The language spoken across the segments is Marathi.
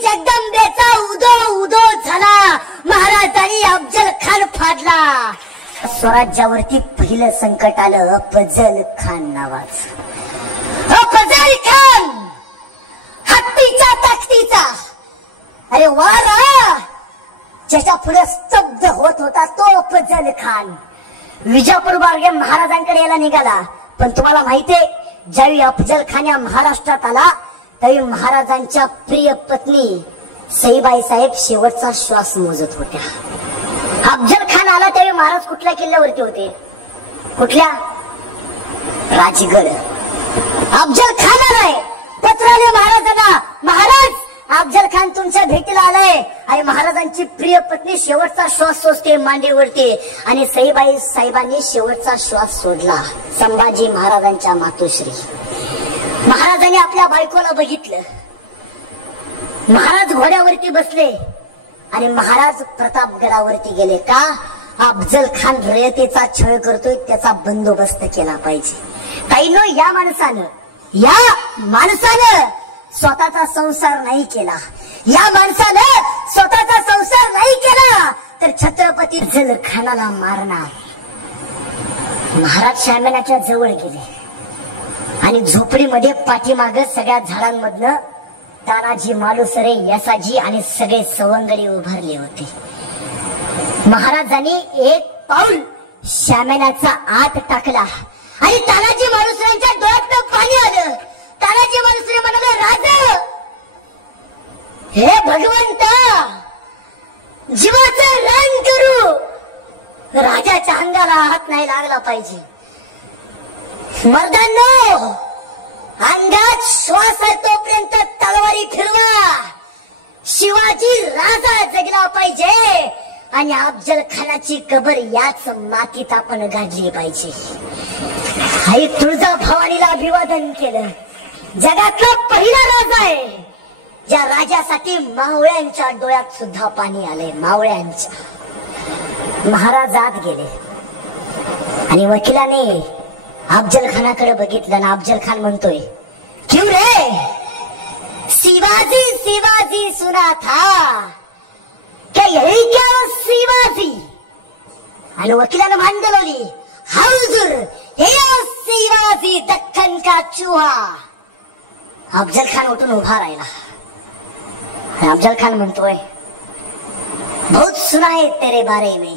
जगदंबेचा उदो उदो झाला, महाराजांनी अफजल खान फाडला. स्वराज्यावरती पहिलं संकट आलं अफजल खान नावाचं. अफजल खान हत्तीचा ताकदीचा, अरे वारा ज्याच्या पुढे स्तब्ध होत होता तो अफजल खान विजापूर मार्गे महाराजांकडे यायला निघाला. पण तुम्हाला माहितीये, ज्यावेळी अफजल खान या महाराष्ट्रात आला त्यावेळी महाराजांच्या प्रिय पत्नी सईबाई साहेब शेवटचा श्वास मोजत होत्या. अफजल खान आला त्यावेळी महाराज कुठल्या किल्ल्यावरती होते? कुठल्या? राजगड. अफजल खान आलाय, पत्र आले महाराजांना, महाराज अफजल खान तुमच्या भेटीला आलाय आणि महाराजांची प्रिय पत्नी शेवटचा श्वास सोसते मांडीवरती. आणि सईबाई साहेबांनी शेवटचा श्वास सोडला. संभाजी महाराजांच्या मातोश्री. महाराजांनी आपल्या बायकोला बघितलं. महाराज घोड्यावरती बसले आणि महाराज प्रतापगडावरती गेले. का? अफजल खान रयतेचा छळ करतोय, त्याचा बंदोबस्त केला पाहिजे. काहींनो, या माणसानं स्वतःचा संसार नाही केला, या माणसानं स्वतःचा संसार नाही केला तर छत्रपती अफजल खानाला मारणार. महाराज शामियानाच्या जवळ गेले आणि झोपडीमध्ये पाठीमाग सगळ्या झाडांमधनं तानाजी, मालुसरे, यसाजी आणि सगळे सवंगडी उभारले होते. महाराजांनी एक पाऊल शामियानाचा आत टाकला आणि तानाजी मालुसऱ्यांच्या डोळ्यात पाणी आलं. तानाजी मालुसरे म्हणाले, राजा, हे भगवंता, जीवाचं रान करू, राजाच्या अंगाला हात नाही लागला पाहिजे. मर्दांनो, अंगात श्वास आहे तोपर्यंत तलवारी फिरवा. शिवाजी राजा जगला पाहिजे आणि अफजल खानाची कबर याच मातीत आपण गाडली पाहिजे. आई तुळजाभवानीला अभिवादन केलं. जगातला पहिला राजा आहे ज्या राजासाठी मावळ्यांच्या डोळ्यात सुद्धा पाणी आले. मावळ्यांच्या. महाराज आत गेले आणि वकिलाने अफजल खानाकडे बघितलं ना. अफजल खान म्हणतोय, क्यों रे, शिवाजी शिवाजी सुना था, क्या यही क्या शिवाजी? आणि वकिलानं मान डोलावली, हाँ हुजूर, हे शिवाजी दख्खन का चूहा. अफजल खान उठून उभा राहिला. अफजल खान म्हणतोय, बहुत सुना है तेरे बारे में,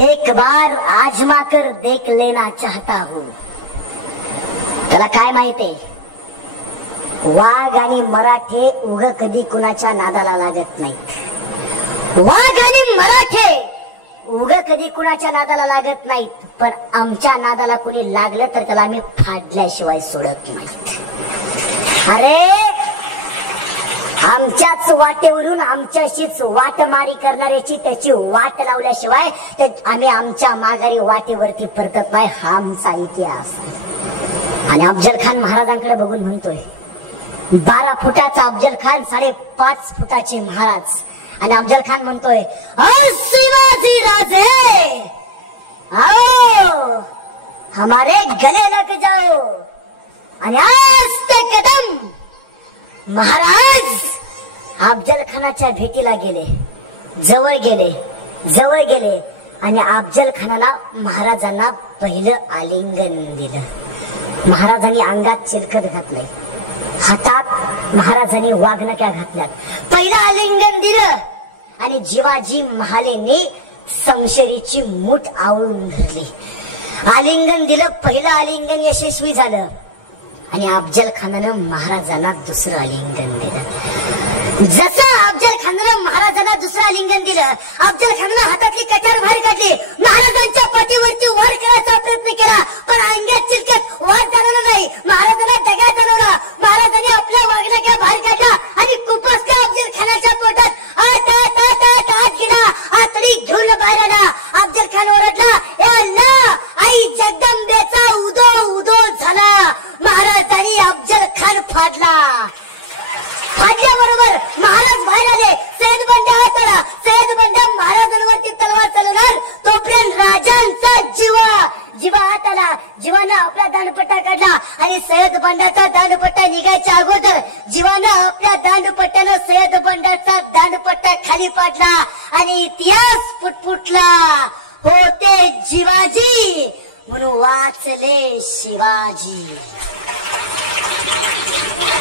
एक बार आजमा कर देख लेना चाहता हूं. त्याला काय माहितीये, वाघ आणि मराठे उग कधी कुणाच्या नादाला लागत नाहीत. वाघ आणि मराठे उग कधी कुणाच्या नादाला लागत नाहीत, पण आमच्या नादाला कुणी लागलं तर त्याला आम्ही फाडल्याशिवाय सोडत नाहीत. अरे, आमच्याच वाटेवरून आमच्याशीच वाटमारी करणाऱ्याची त्याची वाट लावल्याशिवाय आम्ही आमच्या माघारी वाटेवरती परतत नाही. हा आमचा इतिहास. आणि अफजल खान महाराजांकडे बघून म्हणतोय, 12 फुटाचा अफजल खान, 5.5 फुटाचे महाराज. आणि अफजल खान म्हणतोय, शिवाजी राजे, आओ हमारे गले लग जाओ. आणि आज ते कदम महाराज अफजल खानाच्या भेटीला गेले, जवळ गेले आणि अफजल खानाला महाराजांना पहिलं आलिंगन दिलं. महाराजांनी अंगात चिलखत घातलंय, हातात महाराजांनी वाघनक्या घातल्यात. पहिलं आलिंगन दिलं आणि जिवाजी महालेंनी संशरीची मूठ आवळून धरली. आलिंगन दिलं, पहिलं आलिंगन यशस्वी झालं आणि अफजल खानानं महाराजांना दुसरं आलिंगन दिलं. जसं अफजल खानानं महाराजांना दुसरं आलिंगन दिलं, अफजल खानानं हातातली कटार बाहेर काढली, महाराजांच्या पाठीवरती वार करायचा प्रयत्न केला, पण अंगात चिलकत वार जाणवला नाही. महाराजांना दगा जाणवला. महाराजांनी आपल्या वाघनक्या बाहेर काढला आणि कुपसल्या अफजल खानाच्या पोटात. आत गेला, आतडी घेऊन बाहेर आला. अफजल खान ओरडला, आई जगदंबेचा उदो उदो झाला, महाराजांनी अफजल खान फाडला. फाडल्याबरोबर महाराज बाहेर आले. सैद बंड्या आत आला. सैद बंड्या महाराजांवरती तलवार चालवणार तोपर्यंत राजांचा जीवा हात आला. जीवानं आपला दांडपट्टा काढला आणि सय्यद बंडाचा दांडपट्टा निघायच्या अगोदर जीवानं आपल्या दांडपट्ट्यानं सय्यद बंडाचा दांडपट्टा खाली पाडला आणि इतिहास पुटपुटला. होते जीवाजी म्हणून वाचले शिवाजी.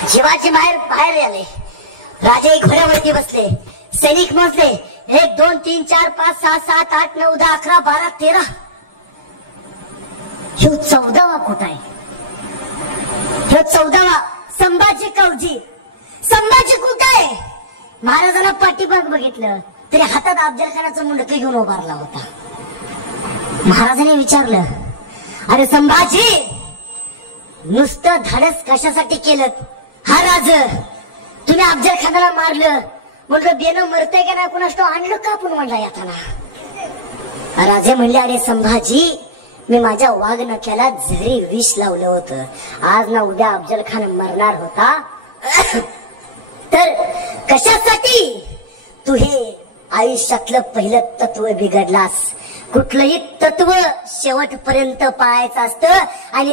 शिवाजी बाहेर आले. राजे घोड्यावरती बसले. सैनिक मोजले. 1 2 3 4 5 6 7 8 9 10 11 12 13. ह्यो 14वा कुठं आहे? ह्यो 14वा संभाजी कवजी. संभाजी कुठं आहे? महाराजांना पाठीमाग बघितलं तरी हातात अफजल खानाचं मुंडकं घेऊन उभारला होता. महाराजांनी विचारलं, अरे संभाजी, नुसतं धाडस कशासाठी केलं? हा राज, तुम्ही अफजल खानाला मारलं म्हणलं, बेनं मरतय का नाही कुणास तो आणलं का आपण म्हणला येताना? राजे म्हणले, अरे संभाजी, मी माझ्या वाघ नख्याला जरी विष लावलं होतं. आज ना उद्या अफजल खान मरणार होता. तर कशासाठी तू हे आयुष्यातलं पहिलं तत्व बिघडलास? कुठलंही तत्व शेवटपर्यंत पाळायचं असतं आणि